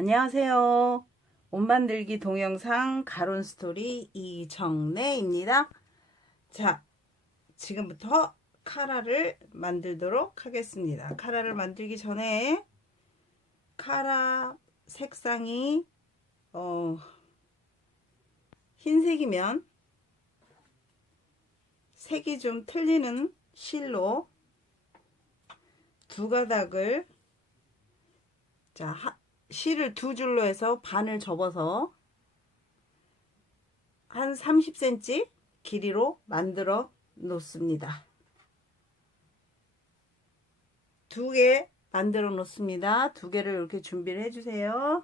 안녕하세요. 옷 만들기 동영상 가론 스토리 이정래입니다. 자, 지금부터 카라를 만들도록 하겠습니다. 카라를 만들기 전에 카라 색상이 흰색이면 색이 좀 틀리는 실로 두 가닥을 실을 두 줄로 해서 반을 접어서 한 30cm 길이로 만들어 놓습니다. 두 개 만들어 놓습니다. 두 개를 이렇게 준비를 해주세요.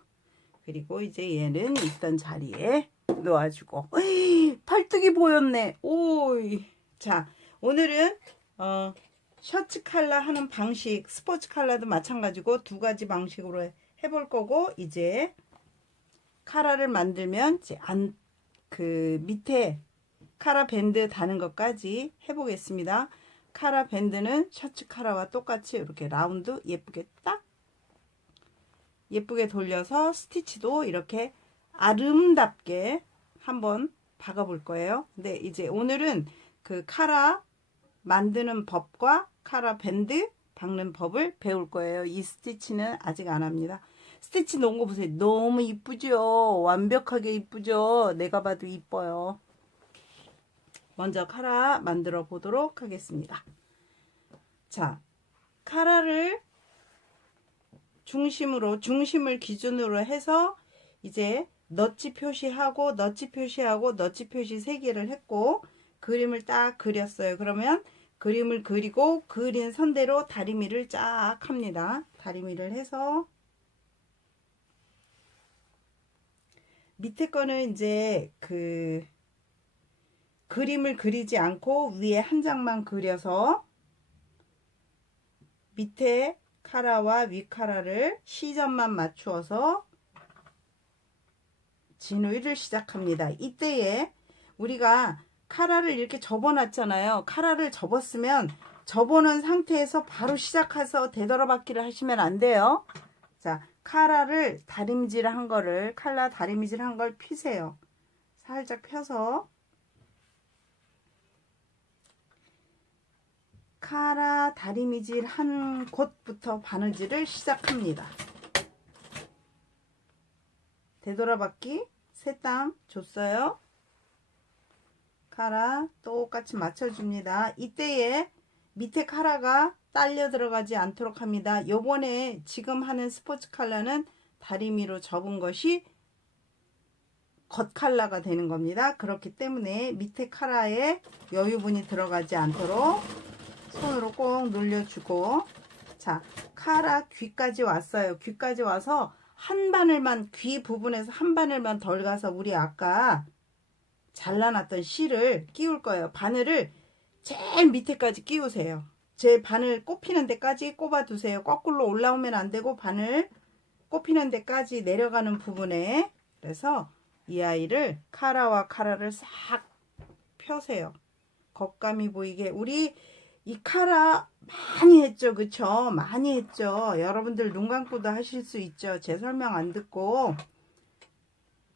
그리고 이제 얘는 있던 자리에 놓아주고, 팔뚝이 보였네. 오이. 자, 오늘은 셔츠 칼라 하는 방식, 스포츠 칼라도 마찬가지고 두 가지 방식으로 해볼 거고, 이제 카라를 만들면 이제 그 밑에 카라 밴드 다는 것까지 해보겠습니다. 카라 밴드는 셔츠 카라와 똑같이 이렇게 라운드 예쁘게 예쁘게 돌려서 스티치도 이렇게 아름답게 한번 박아 볼 거예요. 근데 이제 오늘은 그 카라 만드는 법과 카라 밴드 박는 법을 배울 거예요. 이 스티치는 아직 안 합니다. 스티치 놓은 거 보세요. 너무 이쁘죠? 완벽하게 이쁘죠? 내가 봐도 이뻐요. 먼저 카라 만들어 보도록 하겠습니다. 자, 카라를 중심을 기준으로 해서 이제 너치 표시하고 너치 표시 3개를 했고 그림을 딱 그렸어요. 그러면 그림을 그리고 그린 선대로 다리미를 쫙 합니다. 다리미를 해서 밑에 거는 이제 그 그림을 그리지 않고 위에 한 장만 그려서 밑에 카라와 위 카라를 시점만 맞추어서 진위를 시작합니다. 이때에 우리가 카라를 이렇게 접어놨잖아요. 카라를 접었으면 접어놓은 상태에서 바로 시작해서 되돌아받기를 하시면 안 돼요. 자, 카라를 다림질한 거를 칼라 다림질한 걸 피세요. 살짝 펴서 카라 다리미질 한 곳부터 바느질을 시작합니다. 되돌아받기 3땀 줬어요. 카라 똑같이 맞춰줍니다. 이때에 밑에 카라가 딸려 들어가지 않도록 합니다. 요번에 지금 하는 스포츠 칼라는 다리미로 접은 것이 겉 칼라가 되는 겁니다. 그렇기 때문에 밑에 카라에 여유분이 들어가지 않도록 손으로 꼭 눌려주고, 자, 카라 귀까지 왔어요. 귀까지 와서 한 바늘만, 귀 부분에서 한 바늘만 덜 가서 우리 아까 잘라놨던 실을 끼울 거예요. 바늘을 제일 밑에까지 끼우세요. 제 바늘 꼽히는 데까지 꼽아두세요. 거꾸로 올라오면 안 되고 바늘 꼽히는 데까지 내려가는 부분에. 그래서 이 아이를 카라와 카라를 싹 펴세요. 겉감이 보이게. 우리 이 카라 많이 했죠. 그쵸? 많이 했죠. 여러분들 눈 감고도 하실 수 있죠. 제 설명 안 듣고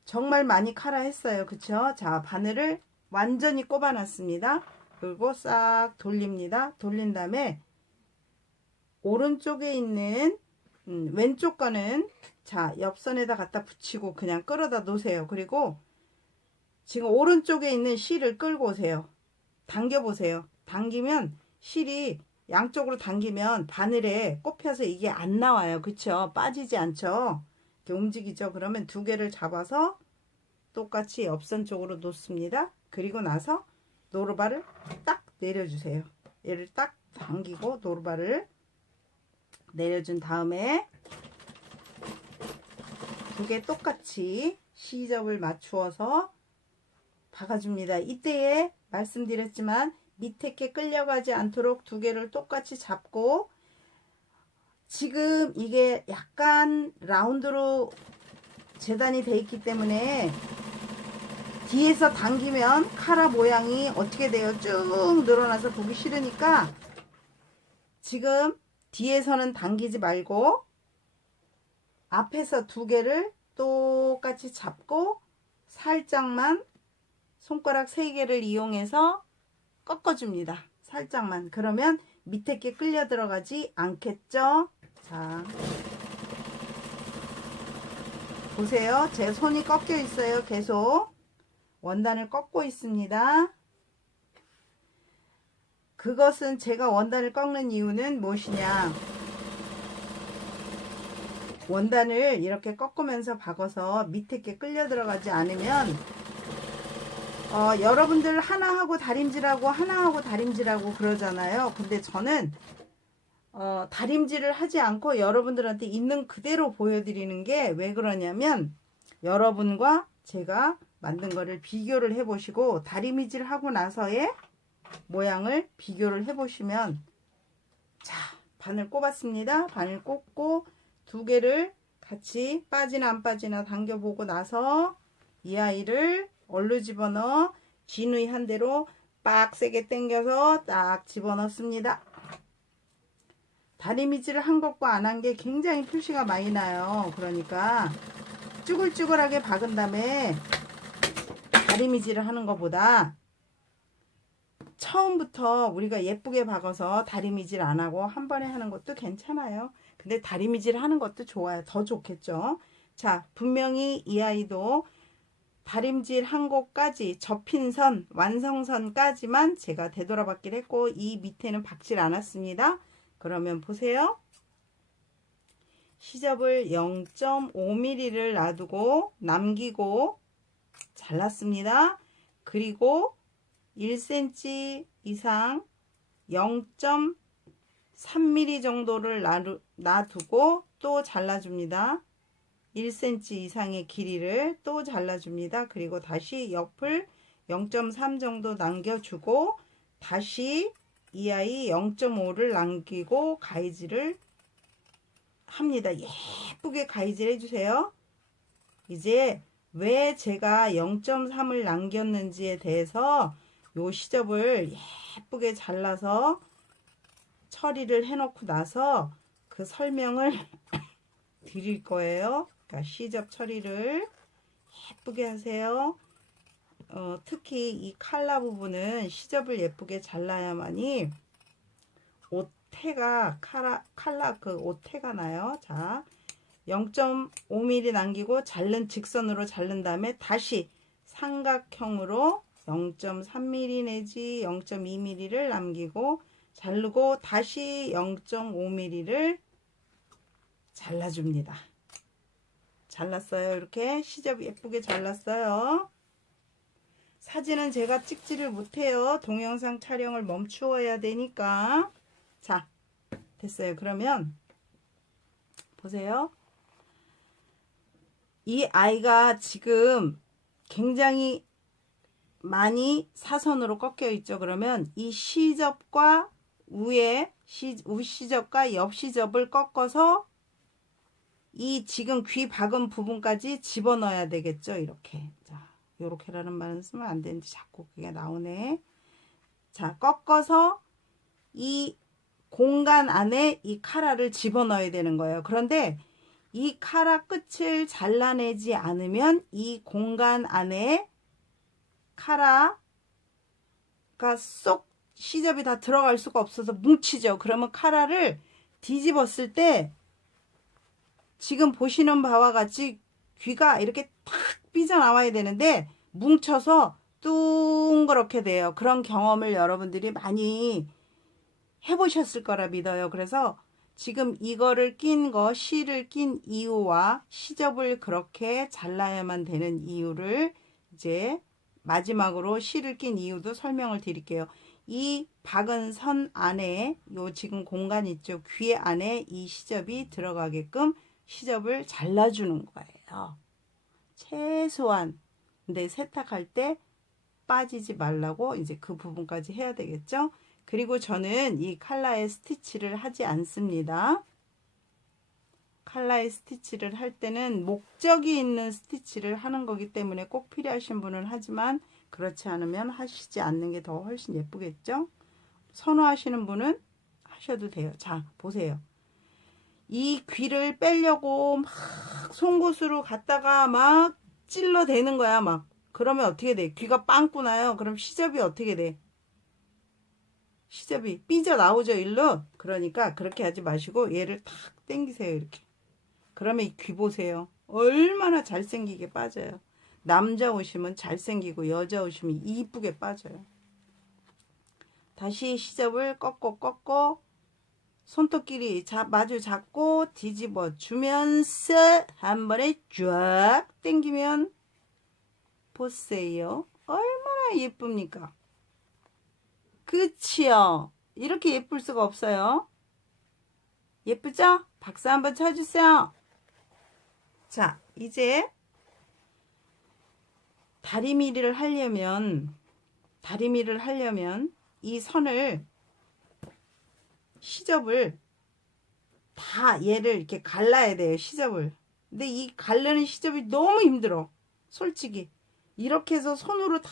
정말 많이 카라 했어요. 그쵸? 자, 바늘을 완전히 꼽아 놨습니다. 그리고 싹 돌립니다. 돌린 다음에 오른쪽에 있는 왼쪽 거는 자, 옆선에다 갖다 붙이고 그냥 끌어다 놓으세요. 그리고 지금 오른쪽에 있는 실을 끌고 오세요. 당겨 보세요. 당기면 실이 양쪽으로 당기면 바늘에 꼽혀서 이게 안 나와요. 그쵸? 빠지지 않죠? 이렇게 움직이죠. 그러면 두 개를 잡아서 똑같이 옆선 쪽으로 놓습니다. 그리고 나서 노루발을 딱 내려주세요. 얘를 딱 당기고 노루발을 내려준 다음에 두 개 똑같이 시접을 맞추어서 박아줍니다. 이때에 말씀드렸지만 밑에 게 끌려가지 않도록 두 개를 똑같이 잡고, 지금 이게 약간 라운드로 재단이 돼 있기 때문에 뒤에서 당기면 카라 모양이 어떻게 돼요? 쭉 늘어나서 보기 싫으니까 지금 뒤에서는 당기지 말고 앞에서 두 개를 똑같이 잡고 살짝만 손가락 세 개를 이용해서 꺾어줍니다. 살짝만. 그러면 밑에 게 끌려 들어가지 않겠죠? 자, 보세요. 제 손이 꺾여 있어요. 계속 원단을 꺾고 있습니다. 그것은 제가 원단을 꺾는 이유는 무엇이냐? 원단을 이렇게 꺾으면서 박아서 밑에 게 끌려 들어가지 않으면 여러분들 하나하고 다림질하고 하나하고 다림질하고 그러잖아요. 근데 저는 다림질을 하지 않고 여러분들한테 있는 그대로 보여드리는 게 왜 그러냐면 여러분과 제가 만든 거를 비교를 해보시고 다림질 하고 나서의 모양을 비교를 해보시면, 자, 바늘 꼽았습니다. 바늘 꼽고 두 개를 같이 빠지나 안 빠지나 당겨보고 나서 이 아이를 얼른 집어넣어 진의 한 대로 빡세게 당겨서 딱 집어넣습니다. 다리미질을 한 것과 안 한 게 굉장히 표시가 많이 나요. 그러니까 쭈글쭈글하게 박은 다음에 다리미질을 하는 것보다 처음부터 우리가 예쁘게 박아서 다리미질 안 하고 한 번에 하는 것도 괜찮아요. 근데 다리미질 하는 것도 좋아요. 더 좋겠죠. 자, 분명히 이 아이도 다림질 한 곳까지 접힌 선, 완성선까지만 제가 되돌아박기를 했고 이 밑에는 박질 않았습니다. 그러면 보세요. 시접을 0.5mm를 놔두고 남기고 잘랐습니다. 그리고 1cm 이상 0.3mm 정도를 놔두고 또 잘라줍니다. 1cm 이상의 길이를 또 잘라줍니다. 그리고 다시 옆을 0.3 정도 남겨주고 다시 이 아이 0.5를 남기고 가위질을 합니다. 예쁘게 가위질 해주세요. 이제 왜 제가 0.3을 남겼는지에 대해서 요 시접을 예쁘게 잘라서 처리를 해놓고 나서 그 설명을 드릴 거예요. 그러니까 시접 처리를 예쁘게 하세요. 특히 이 칼라 부분은 시접을 예쁘게 잘라야만이 옷태가 칼라 그 옷태가 나요. 자, 0.5mm 남기고 자른 직선으로 자른 다음에 다시 삼각형으로 0.3mm 내지 0.2mm를 남기고 자르고 다시 0.5mm를 잘라줍니다. 잘랐어요. 이렇게 시접 예쁘게 잘랐어요. 사진은 제가 찍지를 못해요. 동영상 촬영을 멈추어야 되니까. 자, 됐어요. 그러면 보세요. 이 아이가 지금 굉장히 많이 사선으로 꺾여 있죠. 그러면 이 시접과 우시접과 옆시접을 꺾어서 이 지금 귀 박은 부분까지 집어넣어야 되겠죠. 이렇게. 자, 요렇게라는 말은 쓰면 안 되는데 자꾸 그게 나오네. 자, 꺾어서 이 공간 안에 이 카라를 집어넣어야 되는 거예요. 그런데 이 카라 끝을 잘라내지 않으면 이 공간 안에 카라가 쏙 시접이 다 들어갈 수가 없어서 뭉치죠. 그러면 카라를 뒤집었을 때 지금 보시는 바와 같이 귀가 이렇게 탁 삐져나와야 되는데 뭉쳐서 둥그렇게 돼요. 그런 경험을 여러분들이 많이 해보셨을 거라 믿어요. 그래서 지금 이거를 실을 낀 이유와 시접을 그렇게 잘라야만 되는 이유를 이제 마지막으로 실을 낀 이유도 설명을 드릴게요. 이 박은 선 안에 요 지금 공간 있죠. 귀 안에 이 시접이 들어가게끔 시접을 잘라주는 거예요. 최소한. 근데 세탁할 때 빠지지 말라고 이제 그 부분까지 해야 되겠죠. 그리고 저는 이 칼라에 스티치를 하지 않습니다. 칼라에 스티치를 할 때는 목적이 있는 스티치를 하는 거기 때문에 꼭 필요하신 분은 하지만 그렇지 않으면 하시지 않는 게 더 훨씬 예쁘겠죠. 선호하시는 분은 하셔도 돼요. 자, 보세요. 이 귀를 빼려고 막 송곳으로 갔다가 막 찔러대는 거야. 막 그러면 어떻게 돼? 귀가 빵꾸 나요. 그럼 시접이 어떻게 돼? 시접이 삐져나오죠, 일로. 그러니까 그렇게 하지 마시고 얘를 탁 당기세요, 이렇게. 그러면 이 귀 보세요. 얼마나 잘생기게 빠져요. 남자 오시면 잘생기고 여자 오시면 이쁘게 빠져요. 다시 시접을 꺾고 손톱끼리 마주 잡고 뒤집어 주면서 한 번에 쫙 당기면 보세요. 얼마나 예쁩니까? 그치요? 이렇게 예쁠 수가 없어요. 예쁘죠? 박수 한번 쳐주세요. 자, 이제 다리미를 하려면 이 선을 시접을 다 얘를 이렇게 갈라야 돼요. 시접을. 근데 이 갈르는 시접이 너무 힘들어. 솔직히. 이렇게 해서 손으로 다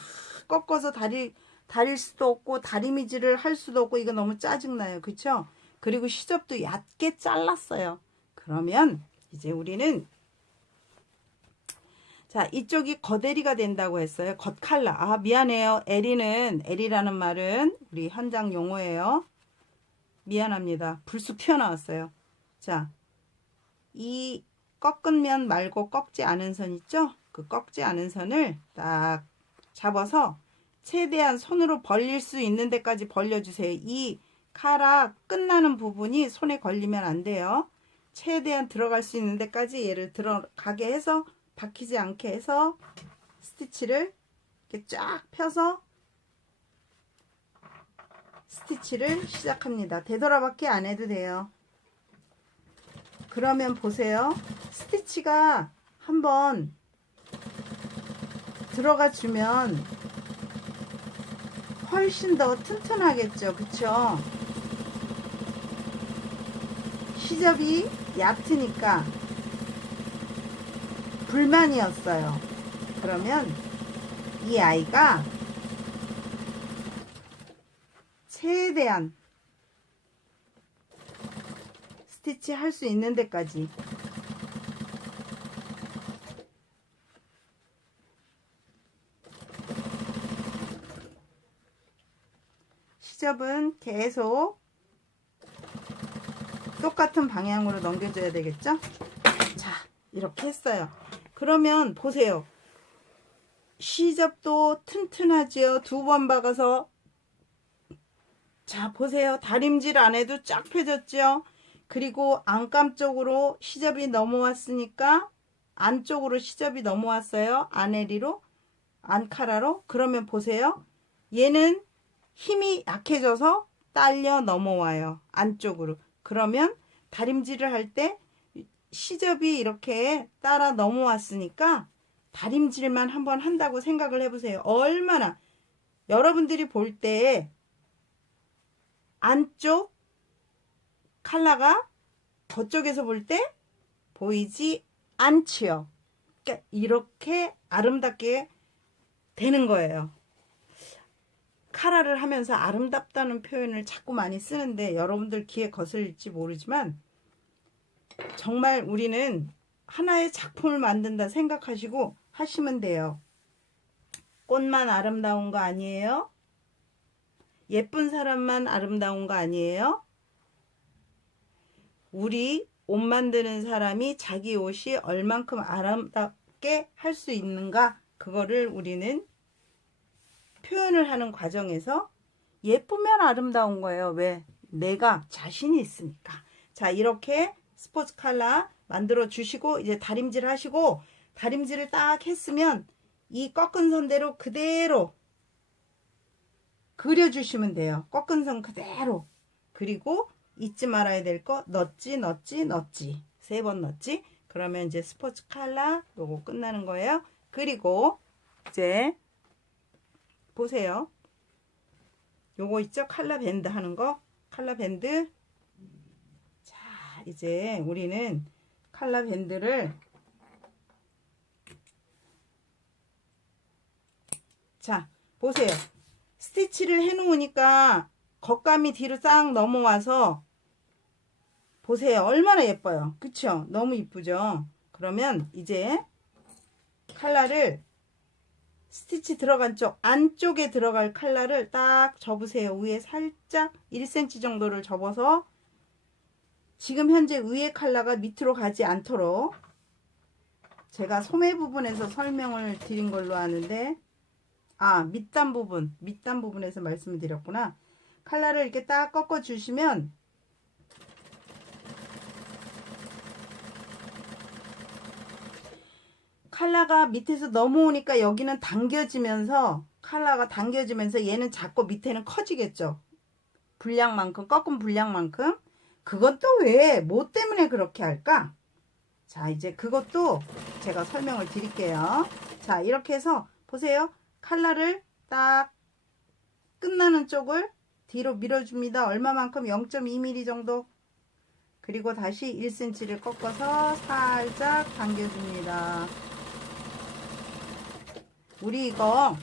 꺾어서 다릴 수도 없고 다리미질을 할 수도 없고 이거 너무 짜증나요. 그쵸? 그리고 시접도 얕게 잘랐어요. 그러면 이제 우리는 자, 이쪽이 겉에리가 된다고 했어요. 겉칼라. 아, 미안해요. 에리라는 말은 우리 현장 용어예요. 미안합니다. 불쑥 튀어나왔어요. 자, 이 꺾은 면 말고 꺾지 않은 선 있죠? 그 꺾지 않은 선을 딱 잡아서 최대한 손으로 벌릴 수 있는 데까지 벌려주세요. 이 카라 끝나는 부분이 손에 걸리면 안 돼요. 최대한 들어갈 수 있는 데까지 얘를 들어가게 해서 박히지 않게 해서 스티치를 이렇게 쫙 펴서 스티치를 시작합니다. 되돌아밖에 안 해도 돼요. 그러면 보세요. 스티치가 한번 들어가 주면 훨씬 더 튼튼하겠죠. 그쵸? 시접이 얕으니까 불만이었어요. 그러면 이 아이가 최대한 스티치 할 수 있는 데까지 시접은 계속 똑같은 방향으로 넘겨줘야 되겠죠? 자, 이렇게 했어요. 그러면 보세요. 시접도 튼튼하지요. 두 번 박아서. 자, 보세요. 다림질 안 해도 쫙 펴졌죠? 그리고 안감 쪽으로 시접이 넘어왔으니까 안쪽으로 시접이 넘어왔어요. 안에리로, 안카라로. 그러면 보세요. 얘는 힘이 약해져서 딸려 넘어와요. 안쪽으로. 그러면 다림질을 할 때 시접이 이렇게 따라 넘어왔으니까 다림질만 한번 한다고 생각을 해보세요. 얼마나 여러분들이 볼 때 안쪽 컬러가 저쪽에서 볼 때 보이지 않지요. 그러니까 이렇게 아름답게 되는 거예요. 카라를 하면서 아름답다는 표현을 자꾸 많이 쓰는데 여러분들 귀에 거슬릴지 모르지만 정말 우리는 하나의 작품을 만든다 생각하시고 하시면 돼요. 꽃만 아름다운 거 아니에요? 예쁜 사람만 아름다운 거 아니에요? 우리 옷 만드는 사람이 자기 옷이 얼만큼 아름답게 할 수 있는가, 그거를 우리는 표현을 하는 과정에서 예쁘면 아름다운 거예요. 왜? 내가 자신이 있으니까. 자, 이렇게 스포츠 컬러 만들어 주시고 이제 다림질 하시고, 다림질을 딱 했으면 이 꺾은 선대로 그대로 그려주시면 돼요. 꺾은 선 그대로. 그리고 잊지 말아야 될 거 넣지 3번 넣지. 그러면 이제 스포츠 컬러 요거 끝나는 거예요. 그리고 이제 보세요. 요거 있죠? 컬러 밴드 하는 거. 컬러 밴드. 자, 이제 우리는 컬러 밴드를 자, 보세요. 스티치를 해 놓으니까 겉감이 뒤로 싹 넘어와서 보세요. 얼마나 예뻐요. 그쵸? 너무 이쁘죠? 그러면 이제 칼라를 스티치 들어간 쪽 안쪽에 들어갈 칼라를 딱 접으세요. 위에 살짝 1cm 정도를 접어서 지금 현재 위에 칼라가 밑으로 가지 않도록 제가 소매 부분에서 설명을 드린 걸로 아는데 밑단 부분에서 말씀을 드렸구나. 칼라를 이렇게 딱 꺾어 주시면 칼라가 밑에서 넘어오니까 여기는 당겨지면서 칼라가 당겨지면서 얘는 작고 밑에는 커지겠죠. 분량만큼 꺾은 분량만큼. 그것도 왜 뭐 때문에 그렇게 할까? 자, 이제 그것도 제가 설명을 드릴게요. 자, 이렇게 해서 보세요. 칼라를 딱 끝나는 쪽을 뒤로 밀어줍니다. 얼마만큼? 0.2mm 정도. 그리고 다시 1cm를 꺾어서 살짝 당겨줍니다. 우리 이거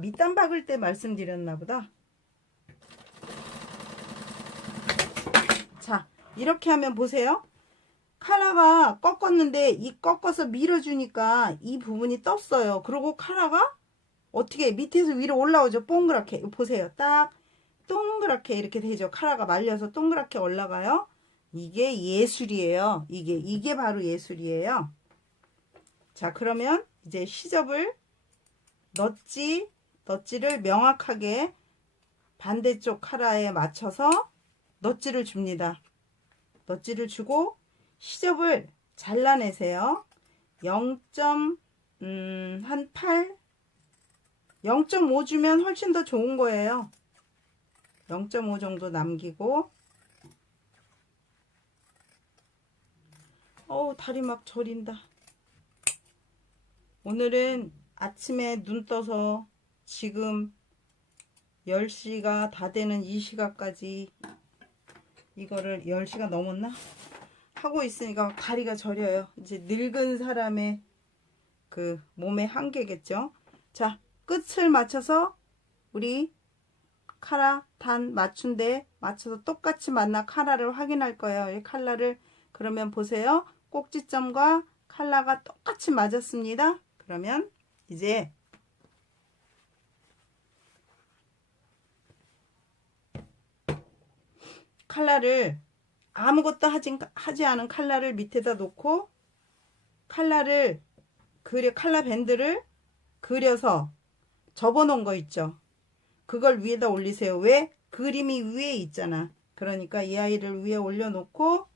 밑단 박을 때 말씀드렸나 보다. 자, 이렇게 하면 보세요. 칼라가 꺾었는데 이 꺾어서 밀어주니까 이 부분이 떴어요. 그리고 칼라가 어떻게 밑에서 위로 올라오죠. 동그랗게. 보세요. 딱 동그랗게 이렇게 되죠. 칼라가 말려서 동그랗게 올라가요. 이게 예술이에요. 이게 바로 예술이에요. 자, 그러면 이제 시접을 넛지를 명확하게 반대쪽 칼라에 맞춰서 넛지를 줍니다. 넛지를 주고 시접을 잘라내세요. 0.8 0.5 주면 훨씬 더 좋은 거예요. 0.5 정도 남기고 다리 막 저린다. 오늘은 아침에 눈 떠서 지금 10시가 다 되는 이 시간까지 이거를 10시가 넘었나? 하고 있으니까 다리가 저려요. 이제 늙은 사람의 그 몸의 한계겠죠. 자, 끝을 맞춰서 우리 카라 단 맞춘 데 맞춰서 똑같이 맞나 칼라를 확인할 거예요. 이 칼라를 그러면 보세요. 꼭지점과 칼라가 똑같이 맞았습니다. 그러면 이제 칼라를 아무것도 하지 않은 칼라를 밑에다 놓고 칼라를 칼라 밴드를 그려서 접어 놓은 거 있죠. 그걸 위에다 올리세요. 왜? 그림이 위에 있잖아. 그러니까 이 아이를 위에 올려놓고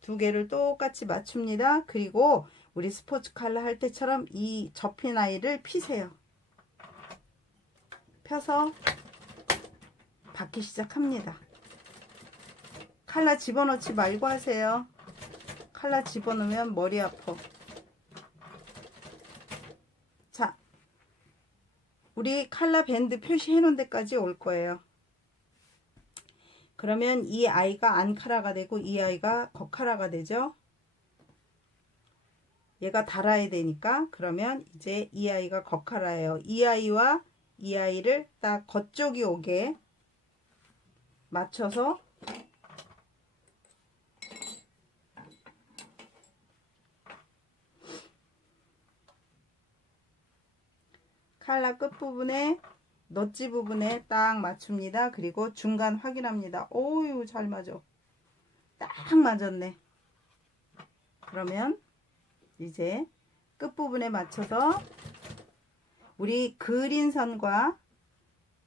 두 개를 똑같이 맞춥니다. 그리고 우리 스포츠 칼라 할 때처럼 이 접힌 아이를 피세요. 펴서 받기 시작합니다. 칼라 집어넣지 말고 하세요. 칼라 집어넣으면 머리 아파. 자, 우리 칼라 밴드 표시해 놓은 데까지 올 거예요. 그러면 이 아이가 안 카라가 되고 이 아이가 겉 카라가 되죠. 얘가 달아야 되니까. 그러면 이제 이 아이가 겉 카라예요. 이 아이와 이 아이를 딱 겉쪽이 오게 맞춰서 칼라 끝부분에 넛지 부분에 딱 맞춥니다. 그리고 중간 확인합니다. 오유 잘 맞아. 딱 맞았네. 그러면 이제 끝부분에 맞춰서 우리 그린 선과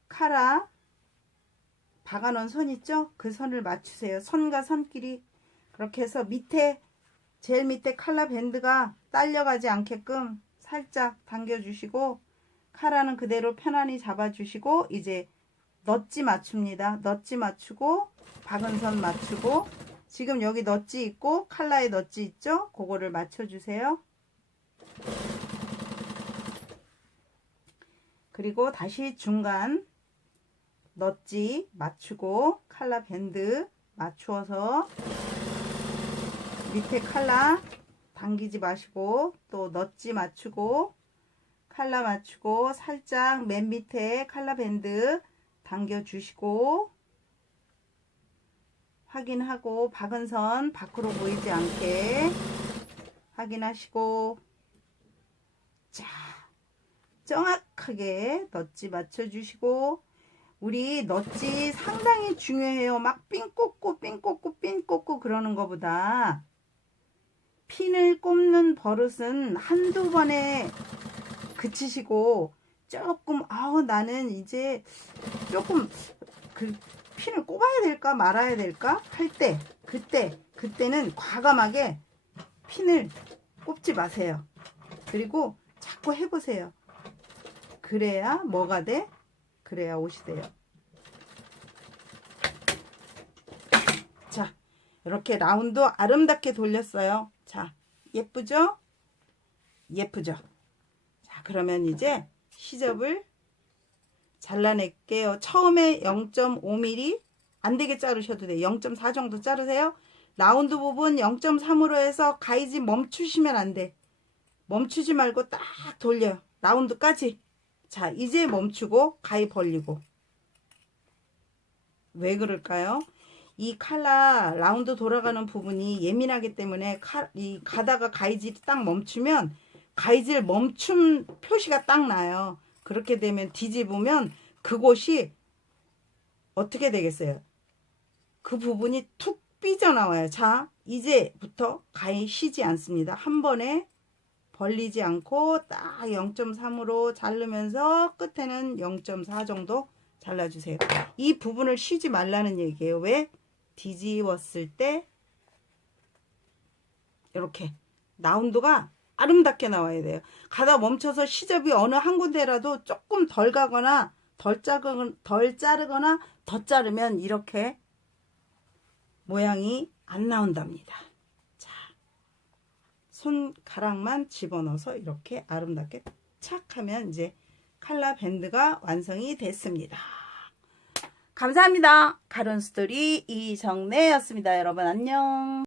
카라 박아놓은 선 있죠? 그 선을 맞추세요. 선과 선끼리 그렇게 해서 제일 밑에 칼라 밴드가 딸려가지 않게끔 살짝 당겨주시고 카라는 그대로 편안히 잡아주시고 이제 넛지 맞춥니다. 넛지 맞추고 박은 선 맞추고 지금 여기 넛지 있고 칼라에 넛지 있죠? 그거를 맞춰주세요. 그리고 다시 중간 넛지 맞추고 칼라 밴드 맞추어서 밑에 칼라 당기지 마시고 또 넛지 맞추고 칼라 맞추고 살짝 맨 밑에 칼라 밴드 당겨 주시고 확인하고 박은 선 밖으로 보이지 않게 확인하시고, 자, 정확하게 넛지 맞춰주시고, 우리 넛지 상당히 중요해요. 막 핀 꽂고 핀 꽂고 핀 꽂고 그러는 것보다 핀을 꼽는 버릇은 한두 번에 그치시고, 조금 나는 이제 조금 그 핀을 꼽아야 될까 말아야 될까 할 때, 그때는 과감하게 핀을 꼽지 마세요. 그리고 자꾸 해보세요. 그래야 뭐가 돼? 그래야 옷이 돼요. 자, 이렇게 라운드 아름답게 돌렸어요. 자, 예쁘죠? 예쁘죠? 자, 그러면 이제 시접을 잘라낼게요. 처음에 0.5mm 안 되게 자르셔도 돼요. 0.4 정도 자르세요. 라운드 부분 0.3으로 해서 가이지 멈추시면 안 돼. 멈추지 말고 딱 돌려요. 라운드까지. 자, 이제 멈추고 가위 벌리고. 왜 그럴까요? 이 칼라 라운드 돌아가는 부분이 예민하기 때문에 가다가 가이질이 딱 멈추면 가이질 멈춤 표시가 딱 나요. 그렇게 되면 뒤집으면 그곳이 어떻게 되겠어요? 그 부분이 툭 삐져나와요. 자, 이제부터 가위 쉬지 않습니다. 한 번에 벌리지 않고 딱 0.3으로 자르면서 끝에는 0.4 정도 잘라주세요. 이 부분을 쉬지 말라는 얘기예요. 왜? 뒤집었을 때 이렇게 라운드가 아름답게 나와야 돼요. 가다 멈춰서 시접이 어느 한 군데라도 조금 덜 가거나 덜 자르거나 더 자르면 이렇게 모양이 안 나온답니다. 자, 손가락만 집어넣어서 이렇게 아름답게 착 하면 이제 칼라 밴드가 완성이 됐습니다. 감사합니다. 가론스토리 이정래였습니다. 여러분 안녕.